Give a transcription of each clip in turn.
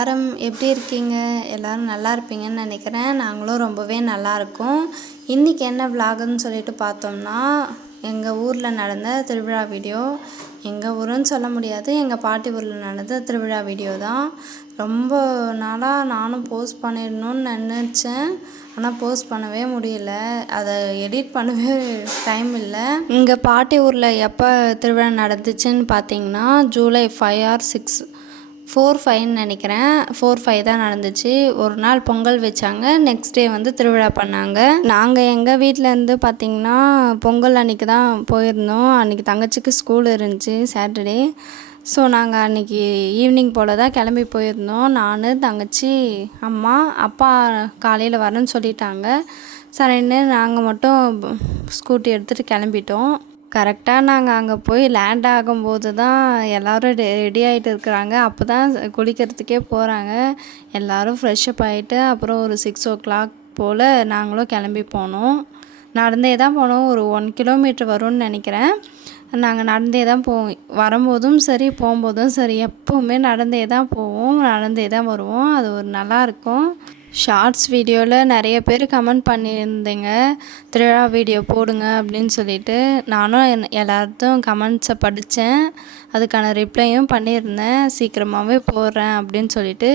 எல்லாரும் எப்படி இருக்கீங்க? எல்லாரும் நல்லா இருப்பீங்கன்னு நினைக்கிறேன். நாங்களும் ரொம்பவே நல்லா இருக்கோம். இன்றைக்கி என்ன விலாகுன்னு சொல்லிட்டு பார்த்தோம்னா, எங்கள் ஊரில் நடந்த திருவிழா வீடியோ. எங்கள் ஊருன்னு சொல்ல முடியாது, எங்கள் பாட்டி ஊரில் நடந்த திருவிழா வீடியோ தான். ரொம்ப நாளாக நானும் போஸ்ட் பண்ணிடணும்னு நினச்சேன், ஆனால் போஸ்ட் பண்ணவே முடியல. அதை எடிட் பண்ணவே டைம் இல்லை. இங்கே பாட்டி ஊரில் எப்போ திருவிழா நடந்துச்சுன்னு பார்த்தீங்கன்னா, ஜூலை 5 or 6 4-5ன்னு நினைக்கிறேன். 4-5 தான் நடந்துச்சு. ஒரு நாள் பொங்கல் வச்சாங்க, நெக்ஸ்ட் டே வந்து திருவிழா பண்ணாங்க. நாங்கள் எங்கள் வீட்டிலேருந்து பார்த்திங்கன்னா பொங்கல் அன்றைக்கி தான் போயிருந்தோம். அன்றைக்கி தங்கச்சிக்கு ஸ்கூல் இருந்துச்சு சாட்டர்டே. ஸோ நாங்கள் அன்றைக்கி ஈவினிங் போல் தான் கிளம்பி போயிருந்தோம். நான், தங்கச்சி, அம்மா, அப்பா காலையில் வரேன்னு சொல்லிட்டாங்க. சரின்னு நாங்கள் மட்டும் ஸ்கூட்டி எடுத்துகிட்டு கிளம்பிட்டோம். கரெக்டாக நாங்கள் அங்கே போய் லேண்ட் ஆகும்போது தான் எல்லோரும் ரெடி ஆகிட்டு இருக்கிறாங்க. அப்போ தான் குளிக்கிறதுக்கே போகிறாங்க. எல்லோரும் ஃப்ரெஷ்ஷப் ஆகிட்டு அப்புறம் ஒரு 6 o'clock போல் நாங்களும் கிளம்பி போனோம். நடந்தே தான் போனோம். ஒரு 1 kilometer வரும்னு நினைக்கிறேன். நாங்கள் நடந்தே தான் போவோம். வரும்போதும் சரி போகும்போதும் சரி எப்போவுமே நடந்தே தான் போவோம், நடந்தே தான் வருவோம். அது ஒரு நல்லாயிருக்கும். ஷார்ட்ஸ் வீடியோவில் நிறைய பேர் கமெண்ட் பண்ணியிருந்தீங்க, திருவிழா வீடியோ போடுங்க அப்படின்னு சொல்லிட்டு. நானும் எல்லாத்தையும் கமெண்ட்ஸை படித்தேன், அதுக்கான ரிப்ளையும் பண்ணியிருந்தேன். சீக்கிரமாகவே போடுறேன் அப்படின்னு சொல்லிட்டு.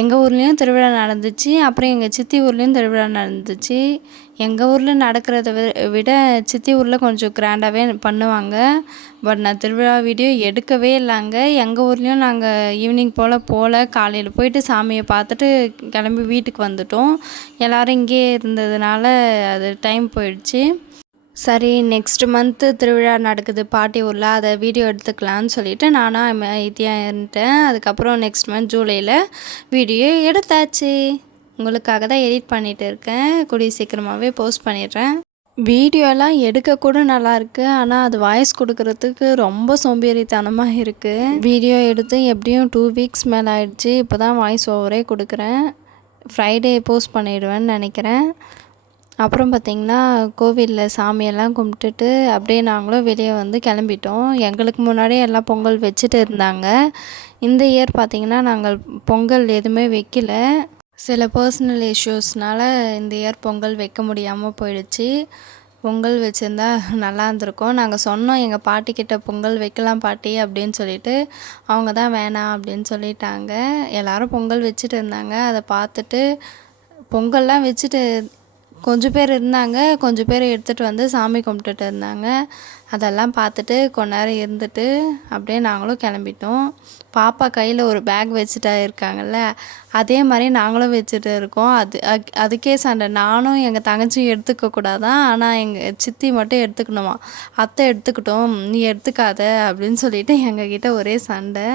எங்கள் ஊர்லேயும் திருவிழா நடந்துச்சு, அப்புறம் எங்கள் சித்தி ஊர்லேயும் திருவிழா நடந்துச்சு. எங்கள் ஊரில் நடக்கிறத விட சித்தி ஊரில் கொஞ்சம் கிராண்டாகவே பண்ணுவாங்க. பட் நான் திருவிழா வீடியோ எடுக்கவே இல்லைங்க. எங்கள் ஊர்லேயும் நாங்கள் ஈவினிங் போல் காலையில் போயிட்டு சாமியை பார்த்துட்டு கிளம்பி வீட்டுக்கு வந்துட்டோம். எல்லோரும் இங்கேயே இருந்ததுனால அது டைம் போயிடுச்சு. சரி, நெக்ஸ்ட் மந்த்து திருவிழா நடக்குது பாட்டி ஊரில், அதை வீடியோ எடுத்துக்கலான்னு சொல்லிவிட்டு நானாக அமைதியாக இருந்துட்டேன். அதுக்கப்புறம் நெக்ஸ்ட் மந்த் ஜூலையில் வீடியோ எடுத்தாச்சு. உங்களுக்காக தான் எடிட் பண்ணிகிட்டு இருக்கேன். கூடிய சீக்கிரமாகவே போஸ்ட் பண்ணிடுறேன். வீடியோலாம் எடுக்கக்கூட நல்லாயிருக்கு, ஆனால் அது வாய்ஸ் கொடுக்குறதுக்கு ரொம்ப சோம்பேறித்தனமாக இருக்குது. வீடியோ எடுத்து எப்படியும் 2 weeks மேலே ஆயிடுச்சு. இப்போ தான் வாய்ஸ் ஓவரே கொடுக்குறேன். ஃப்ரைடே போஸ்ட் பண்ணிடுவேன்னு நினைக்கிறேன். அப்புறம் பார்த்திங்கன்னா கோவிலில் சாமியெல்லாம் கும்பிட்டுட்டு அப்படியே நாங்களும் வெளியே வந்து கிளம்பிட்டோம். எங்களுக்கு முன்னாடியே எல்லாம் பொங்கல் வச்சுட்டு இருந்தாங்க. இந்த இயர் பார்த்திங்கன்னா நாங்கள் பொங்கல் எதுவுமே வைக்கல. சில பர்சனல் இஷ்யூஸ்னால் இந்த இயர் பொங்கல் வைக்க முடியாமல் போயிடுச்சு. பொங்கல் வச்சுருந்தா நல்லா இருந்திருக்கும். நாங்கள் சொன்னோம் எங்கள் பாட்டிக்கிட்ட பொங்கல் வைக்கலாம் பாட்டி அப்படின்னு சொல்லிட்டு. அவங்க தான் வேணாம் அப்படின்னு சொல்லிட்டாங்க. எல்லோரும் பொங்கல் வச்சுட்டு இருந்தாங்க. அதை பார்த்துட்டு பொங்கல்லாம் வச்சுட்டு கொஞ்சம் பேர் இருந்தாங்க, கொஞ்சம் பேர் எடுத்துகிட்டு வந்து சாமி கும்பிட்டுட்டு இருந்தாங்க. அதெல்லாம் பார்த்துட்டு கொஞ்ச நேரம் இருந்துட்டு அப்படியே நாங்களும் கிளம்பிட்டோம். பாப்பா கையில் ஒரு பேக் வச்சுட்டா இருக்காங்கல்ல, அதே மாதிரி நாங்களும் வச்சுட்டு இருக்கோம். அதுக்கே சண்டை. நானும் எங்கள் தங்கச்சியும் எடுத்துக்க கூடாதான், ஆனால் எங்கள் சித்தி மட்டும் எடுத்துக்கணுமா. அத்தை எடுத்துக்கிட்டோம், நீ எடுத்துக்காத அப்படின்னு சொல்லிட்டு எங்ககிட்ட ஒரே சண்டை.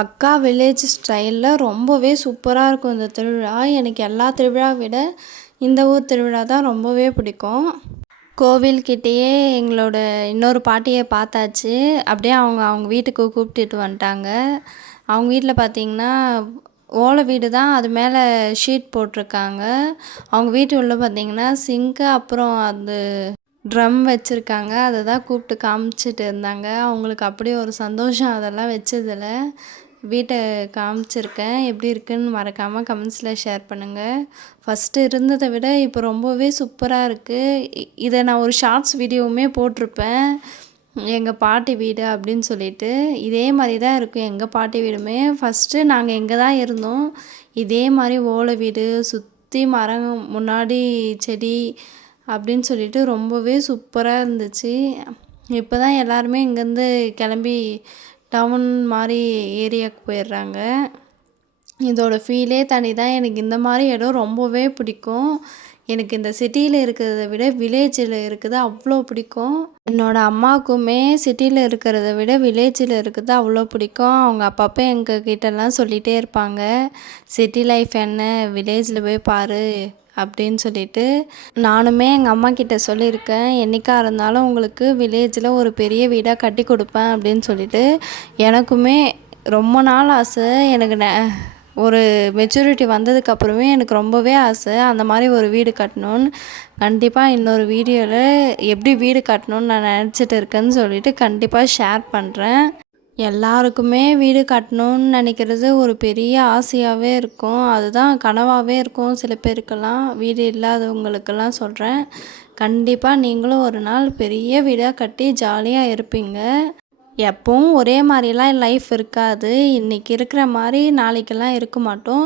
பக்கா வில்லேஜ் ஸ்டைலில் ரொம்பவே சூப்பராக இருக்கும் இந்த திருவிழா. எனக்கு எல்லா திருவிழாவை விட இந்த ஊர் திருவிழா தான் ரொம்பவே பிடிக்கும். கோவில்கிட்டேயே எங்களோட இன்னொரு பாட்டியை பார்த்தாச்சு. அப்படியே அவங்க வீட்டுக்கு கூப்பிட்டுட்டு வந்துட்டாங்க. அவங்க வீட்டில் பார்த்திங்கன்னா ஓலை வீடு தான், அது மேலே ஷீட் போட்டிருக்காங்க. அவங்க வீட்டு உள்ள பார்த்திங்கன்னா சிங்க்கு அப்புறம் அது ட்ரம் வச்சுருக்காங்க. அதை தான் கூப்பிட்டு காமிச்சிட்டு இருந்தாங்க. அவங்களுக்கு அப்படியே ஒரு சந்தோஷம் அதெல்லாம் வச்சதில். வீட்டை காமிச்சிருக்கேன். எப்படி இருக்குதுன்னு மறக்காமல் கமெண்ட்ஸில் ஷேர் பண்ணுங்கள். ஃபஸ்ட்டு இருந்ததை விட இப்போ ரொம்பவே சூப்பராக இருக்குது. இதை நான் ஒரு ஷார்ட்ஸ் வீடியோவுமே போட்டிருப்பேன், எங்கள் பாட்டி வீடு அப்படின்னு சொல்லிட்டு. இதே மாதிரி தான் இருக்கும் எங்கள் பாட்டி வீடுமே. ஃபஸ்ட்டு நாங்கள் எங்கே தான் இருந்தோம், இதே மாதிரி ஓலை வீடு, சுற்றி மரம், முன்னாடி செடி அப்படின்னு சொல்லிட்டு ரொம்பவே சூப்பராக இருந்துச்சு. இப்போ தான் எல்லாருமே இங்கேருந்து கிளம்பி டவுன் மாதிரி ஏரியாவுக்கு போயிடுறாங்க. இதோட ஃபீலே தனி தான். எனக்கு இந்த மாதிரி இடம் ரொம்பவே பிடிக்கும். எனக்கு இந்த சிட்டியில் இருக்கிறத விட வில்லேஜில் இருக்கிறது அவ்வளோ பிடிக்கும். என்னோடய அம்மாவுக்குமே சிட்டியில் இருக்கிறத விட வில்லேஜில் இருக்கிறது அவ்வளோ பிடிக்கும். அவங்க அப்பப்போ எங்கள் கிட்டலாம் சொல்லிகிட்டே இருப்பாங்க, சிட்டி லைஃப் என்ன, வில்லேஜில் போய் பாரு அப்படின்னு சொல்லிட்டு. நானுமே எங்கள் அம்மா கிட்ட சொல்லியிருக்கேன், என்றைக்காக இருந்தாலும் உங்களுக்கு வில்லேஜில் ஒரு பெரிய வீடாக கட்டி கொடுப்பேன் அப்படின்னு சொல்லிட்டு. எனக்குமே ரொம்ப நாள் ஆசை. எனக்கு ஒரு மெச்சூரிட்டி வந்ததுக்கப்புறமே எனக்கு ரொம்பவே ஆசை அந்த மாதிரி ஒரு வீடு கட்டணுன்னு. கண்டிப்பாக இன்னொரு வீடியோவில் எப்படி வீடு கட்டணுன்னு நான் நினச்சிட்டு இருக்கேன்னு சொல்லிட்டு கண்டிப்பாக ஷேர் பண்ணுறேன். எல்லாருக்குமே வீடு கட்டணுன்னு நினைக்கிறது ஒரு பெரிய ஆசையாகவே இருக்கும். அதுதான் கனவாகவே இருக்கும் சில பேருக்கெல்லாம். வீடு இல்லாதவங்களுக்கெல்லாம் சொல்கிறேன், கண்டிப்பாக நீங்களும் ஒரு நாள் பெரிய வீடாக கட்டி ஜாலியாக இருப்பீங்க. எப்பவும் ஒரே மாதிரிலாம் லைஃப் இருக்காது. இன்றைக்கி இருக்கிற மாதிரி நாளைக்கெல்லாம் இருக்க மாட்டோம்.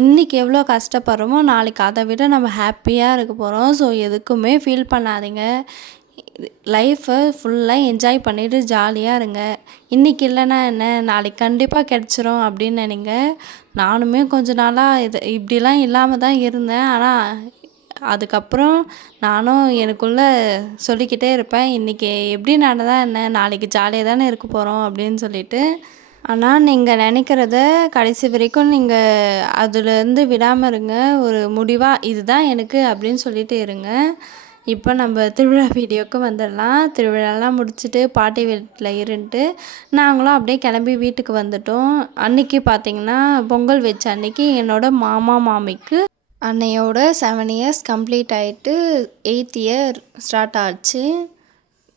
இன்றைக்கி எவ்வளோ கஷ்டப்படுறோமோ நாளைக்கு அதை விட நம்ம ஹாப்பியாக இருக்க போகிறோம். ஸோ எதுக்குமே ஃபீல் பண்ணாதீங்க. லைஃப்பை ஃபுல்லாக என்ஜாய் பண்ணிவிட்டு ஜாலியாக இருங்க. இன்றைக்கி இல்லைன்னா என்ன, நாளைக்கு கண்டிப்பாக கிடச்சிரும் அப்படின்னு நினைங்க. நானுமே கொஞ்ச நாளாக இப்படிலாம் இல்லாமல் தான் இருந்தேன். ஆனால் அதுக்கப்புறம் நானும் எனக்குள்ளே சொல்லிக்கிட்டே இருப்பேன், இன்றைக்கி எப்படி நடந்தால் என்ன, நாளைக்கு ஜாலியாக தானே இருக்க போகிறோம் அப்படின்னு சொல்லிட்டு. ஆனால் நீங்கள் நினைக்கிறத கடைசி வரைக்கும் நீங்கள் அதுலேருந்து விடாமல் இருங்க. ஒரு முடிவாக இதுதான் எனக்கு அப்படின்னு சொல்லிட்டு இருங்க. இப்போ நம்ம திருவிழா வீடியோவுக்கு வந்துடலாம். திருவிழாலாம் முடிச்சுட்டு பாட்டி வீட்டில் இருந்துட்டு நாங்களும் அப்படியே கிளம்பி வீட்டுக்கு வந்துட்டோம். அன்றைக்கி பார்த்திங்கன்னா பொங்கல் வச்ச அன்றைக்கி என்னோடய மாமா மாமிக்கு அன்னையோட 7 இயர்ஸ் கம்ப்ளீட் ஆகிட்டு 8th இயர் ஸ்டார்ட் ஆச்சு.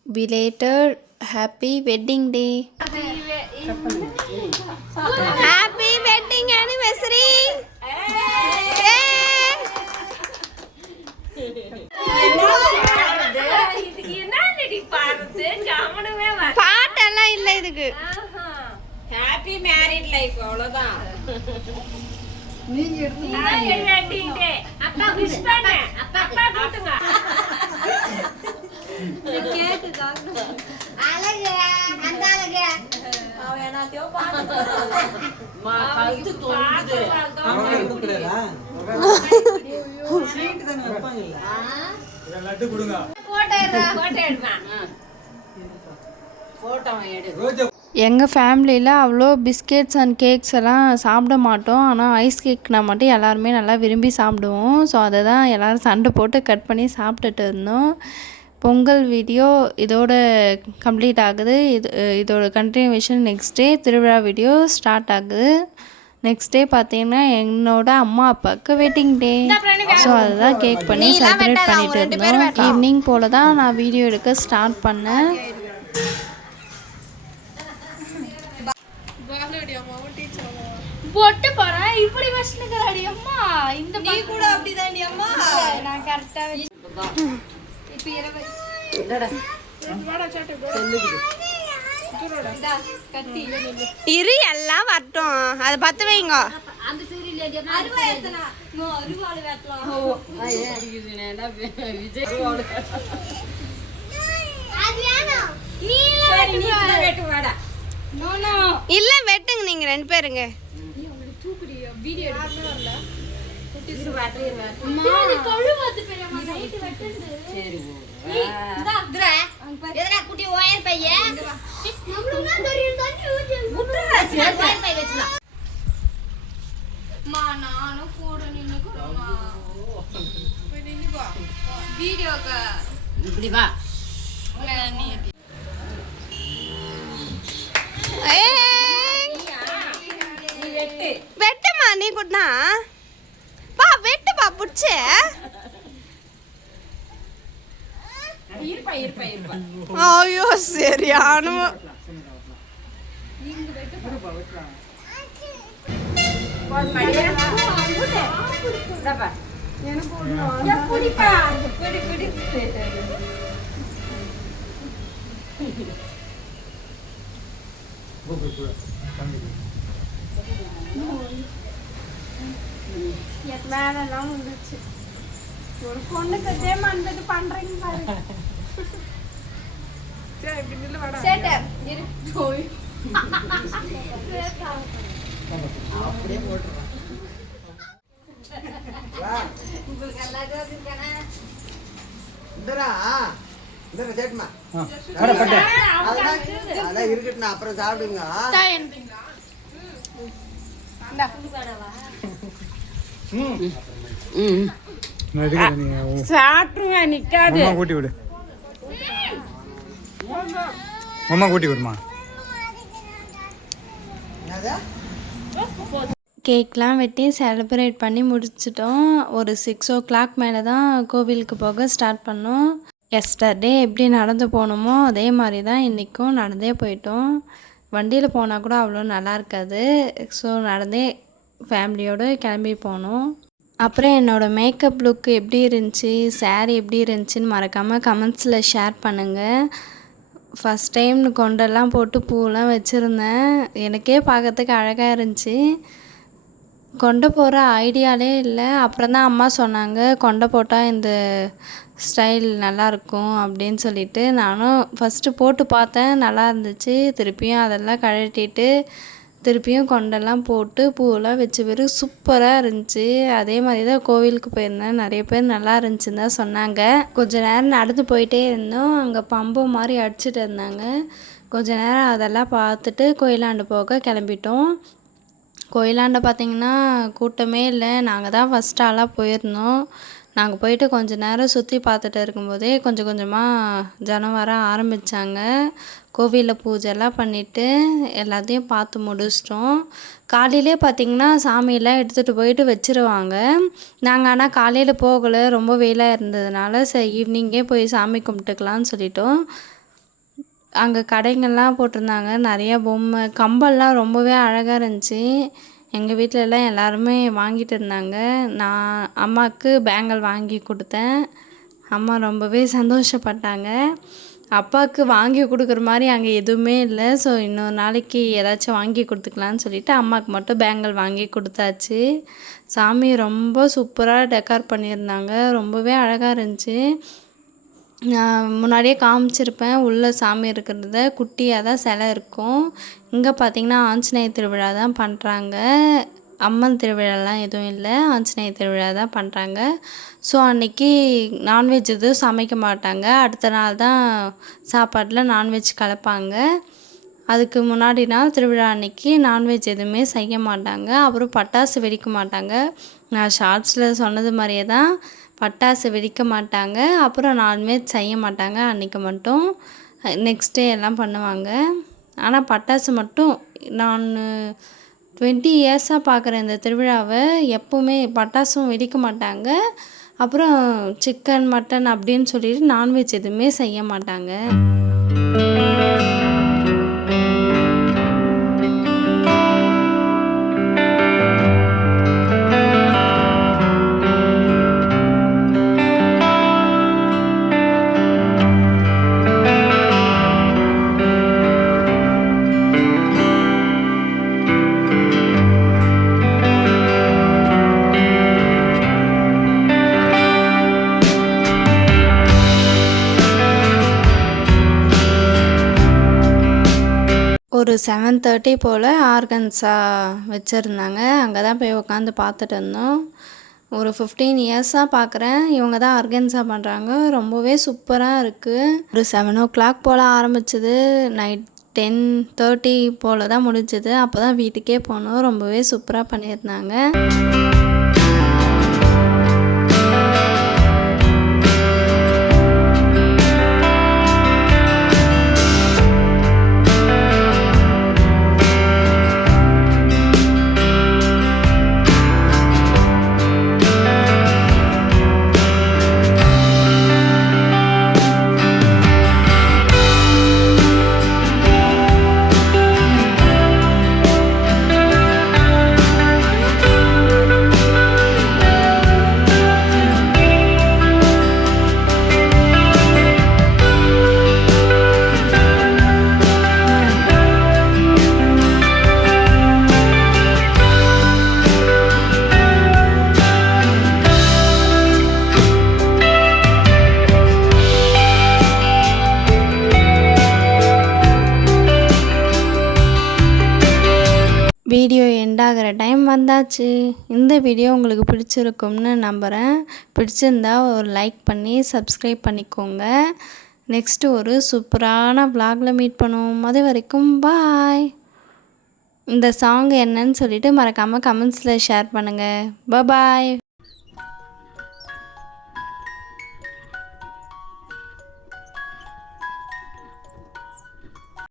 Belated happy wedding day. Happy wedding anniversary. பாட்டெல்லாம் இல்லை இதுக்கு. ஹாப்பி மேரிட் லைஃப் அவ்வளோதான். எங்கள் ஃபேமிலியில் அவ்வளோ பிஸ்கெட்ஸ் அண்ட் கேக்ஸ் எல்லாம் சாப்பிட மாட்டோம். ஆனால் ஐஸ் கேக்னா மட்டும் எல்லாருமே நல்லா விரும்பி சாப்பிடுவோம். ஸோ அதை தான் எல்லோரும் சண்டை போட்டு கட் பண்ணி சாப்பிட்டுட்டு இருந்தோம். பொங்கல் வீடியோ இதோட கம்ப்ளீட் ஆகுது. இதோட கண்டினியூவேஷன் நெக்ஸ்ட் டே திருவிழா வீடியோ ஸ்டார்ட் ஆகுது. நெக்ஸ்ட் டே பார்த்தீங்கன்னா என்னோட அம்மா அப்பாவுக்கு வெட்டிங் டே. ஸோ அதுதான் கேக் பண்ணி செலிப்ரேட் பண்ணிட்டு இருந்தோம். ஈவினிங் போல் தான் நான் வீடியோ எடுக்க ஸ்டார்ட் பண்ணேன். பொட்டு போறேன் இப்படி வச்சிருக்கறாடி அம்மா. இந்த நீ கூட அப்படிதான்டி அம்மா. நான் கரெக்ட்டா இப்ப இரவு என்னடா வாடா சாட்டு செல்லுது டா கட்டி இரு எல்லாம் வரட்டும். அத பத்த வைங்க. அந்த சூரியல அருவா ஏத்தனா நோ அருவால வேத்தலாம். ஓ இதுனேடா விஜய் அருவால ஆதியானா நீல வெட்டு வாடா. நோ நோ இல்ல வெட்டுங்க நீங்க ரெண்டு பேருங்க. நீ உங்களுக்கு தூக்குடி வீடியோ எடுக்கறல குட்டிஸ் வாட்டர் அம்மா நீ கழுவாது பெரியம்மா நைட் வெட்டுது. சரி நீ இந்தா துரா எதனா குட்டி ஒயர் பைய நம்மளுக்கு தெரியும் தண்ணி ஊத்தி முட்டறா சரி ஒயர் பை வெச்சலாம். மா நானும் கூட நின்னுக்குறேம்மா. போய் நின்னு வா வீடியோக்கு இப்படி வா நீ வெட்டுமா நீ கூடனா பா வெட்டுப்பா புடிச்சு இருப்பா இருப்பா இருப்பா. ஐயோ சரியான நீங்க வெட்டுப்பா போன் பண்ணியா டப்பா எனக்கு ஒண்ணு புடிப்பா புடி புடி மேலாம் வந்துச்சு. ஒரு பொண்ணுக்கு அதே மாதிரி பண்றீங்க பாரு. சரி இப்படி நில்லு வாடா. சேட்டர் இரு. அப்படியே போட்டுருவான். உங்களுக்கு எல்லாரும் இருக்கானே இந்தரா இந்த சேட்டுமா அட பட்டே அதான் இருக்கட்டும், அப்புறம் சாப்பிடுங்க. நான் எடுக்கிறேன், நீ சாப்பிட்டுருவேன் நிக்காது அம்மா கூட்டி விடு. அம்மா கூட்டி விடுமா. என்னது? கேக்லாம் வெட்டி செலிப்ரேட் பண்ணி முடிச்சிட்டோம். ஒரு 6 o'clock மேலே தான் கோவிலுக்கு போக ஸ்டார்ட் பண்ணோம். எஸ்டர்டே எப்படி நடந்து போனோமோ அதே மாதிரி தான் இன்றைக்கும் நடந்தே போயிட்டோம். வண்டியில் போனால் கூட அவ்வளோ நல்லா இருக்காது. ஸோ நடந்தே ஃபேமிலியோடு கிளம்பி போனோம். அப்புறம் என்னோடய மேக்கப் லுக் எப்படி இருந்துச்சு, சாரீ எப்படி இருந்துச்சுன்னு மறக்காமல் கமெண்ட்ஸில் ஷேர் பண்ணுங்கள். ஃபஸ்ட் டைம் கொண்டெல்லாம் போட்டு பூவெல்லாம் வச்சுருந்தேன். எனக்கே பார்க்கறதுக்கு அழகாக இருந்துச்சு. கொண்டை போடுற ஐடியாலே இல்லை. அப்புறம் தான் அம்மா சொன்னாங்க கொண்டை போட்டால் இந்த ஸ்டைல் நல்லாயிருக்கும் அப்படின்னு சொல்லிட்டு நானும் ஃபஸ்ட்டு போட்டு பார்த்தேன், நல்லா இருந்துச்சு. திருப்பியும் அதெல்லாம் கழட்டிட்டு திருப்பியும் கொண்டெல்லாம் போட்டு பூவெல்லாம் வச்சு வெறும் சூப்பராக இருந்துச்சு. அதே மாதிரி தான் கோவிலுக்கு போயிருந்தேன். நிறைய பேர் நல்லா இருந்துச்சுன்னு தான் சொன்னாங்க. கொஞ்சம் நேரம் நடந்து போயிட்டே இருந்தோம். அங்கே பம்பு மாதிரி அடிச்சுட்டு இருந்தாங்க. கொஞ்ச நேரம் அதெல்லாம் பார்த்துட்டு கோயிலாண்டு போக கிளம்பிட்டோம். கோயிலாண்ட பார்த்திங்கன்னா கூட்டமே இல்லை. நாங்கள் தான் ஃபஸ்ட் ஆளாக போயிருந்தோம். நாங்கள் போயிட்டு கொஞ்சம் நேரம் சுற்றி பார்த்துட்டு இருக்கும்போதே கொஞ்சம் கொஞ்சமாக ஜனம் வர ஆரம்பித்தாங்க. கோவிலில் பூஜைலாம் பண்ணிவிட்டு எல்லாத்தையும் பார்த்து முடிச்சிட்டோம். காலையிலே பார்த்திங்கன்னா சாமியெல்லாம் எடுத்துகிட்டு போயிட்டு வச்சுருவாங்க. நாங்கள் ஆனால் காலையில் போகலை, ரொம்ப வெயிலாக இருந்ததுனால சரி ஈவினிங்கே போய் சாமி கும்பிட்டுக்கலான்னு சொல்லிட்டோம். அங்கே கடைங்கள்லாம் போட்டிருந்தாங்க, நிறையா பொம்மை கம்பல்லாம் ரொம்பவே அழகாக இருந்துச்சு. எங்கள் வீட்டிலலாம் எல்லாருமே வாங்கிட்டு இருந்தாங்க. நான் அம்மாவுக்கு பேங்கிள் வாங்கி கொடுத்தேன். அம்மா ரொம்பவே சந்தோஷப்பட்டாங்க. அப்பாவுக்கு வாங்கி கொடுக்குற மாதிரி அங்கே எதுவுமே இல்லை. ஸோ இன்னொரு நாளைக்கு ஏதாச்சும் வாங்கி கொடுத்துக்கலான்னு சொல்லிவிட்டு அம்மாவுக்கு மட்டும் பேங்கிள் வாங்கி கொடுத்தாச்சு. சாமி ரொம்ப சூப்பராக டெக்கார் பண்ணியிருந்தாங்க, ரொம்பவே அழகாக இருந்துச்சு. நான் முன்னாடியே காமிச்சிருப்பேன் உள்ளே சாமி இருக்கிறத. குட்டியாக தான் சிலை இருக்கும். இங்கே பார்த்திங்கன்னா ஆஞ்சநேயர் திருவிழா தான் பண்ணுறாங்க. அம்மன் திருவிழாலாம் எதுவும் இல்லை, ஆஞ்சநேயர் திருவிழா தான் பண்ணுறாங்க. ஸோ அன்றைக்கி நான்வெஜ் எதுவும் சமைக்க மாட்டாங்க. அடுத்த நாள் தான் சாப்பாட்டில் நான்வெஜ் கலப்பாங்க. அதுக்கு முன்னாடி நாள் திருவிழா அன்றைக்கி நான்வெஜ் எதுவுமே செய்ய மாட்டாங்க. அப்புறம் பட்டாசு வெடிக்க மாட்டாங்க. நான் ஷார்ட்ஸில் சொன்னது மாதிரியே தான் பட்டாசு வெடிக்க மாட்டாங்க. அப்புறம் நான்வெஜ் செய்ய மாட்டாங்க அன்றைக்கி மட்டும். நெக்ஸ்ட் டே எல்லாம் பண்ணுவாங்க. ஆனால் பட்டாசு மட்டும் நான் 20 இயர்ஸாக பார்க்குறேன் இந்த திருவிழாவை. எப்போவுமே பட்டாசும் வெடிக்க மாட்டாங்க. அப்புறம் சிக்கன் மட்டன் அப்படின்னு சொல்லிட்டு நான்வெஜ் எதுவுமே செய்ய மாட்டாங்க. ஒரு 7:30 போல் ஆர்கன்ஸா வச்சுருந்தாங்க. அங்கே தான் போய் உட்காந்து பார்த்துட்டு இருந்தோம். ஒரு 15 இயர்ஸாக பார்க்குறேன். இவங்க தான் ஆர்கன்ஸா பண்ணுறாங்க. ரொம்பவே சூப்பராக இருக்குது. ஒரு 7 o'clock போல் ஆரம்பிச்சது. நைட் 10:30 போல் தான் முடிஞ்சது. அப்போ தான் வீட்டுக்கே போனோம். ரொம்பவே சூப்பராக பண்ணியிருந்தாங்க. டைம் வந்தாச்சு. இந்த வீடியோ உங்களுக்கு பிடிச்சிருக்கும்னு நம்புகிறேன். பிடிச்சிருந்தா ஒரு லைக் பண்ணி சப்ஸ்கிரைப் பண்ணிக்கோங்க. நெக்ஸ்ட்டு ஒரு சூப்பரான vlogல மீட் பண்ணுவோம். அது வரைக்கும் பாய். இந்த சாங் என்னன்னு சொல்லிட்டு மறக்காமல் கமெண்ட்ஸில் ஷேர் பண்ணுங்கள். பாய்.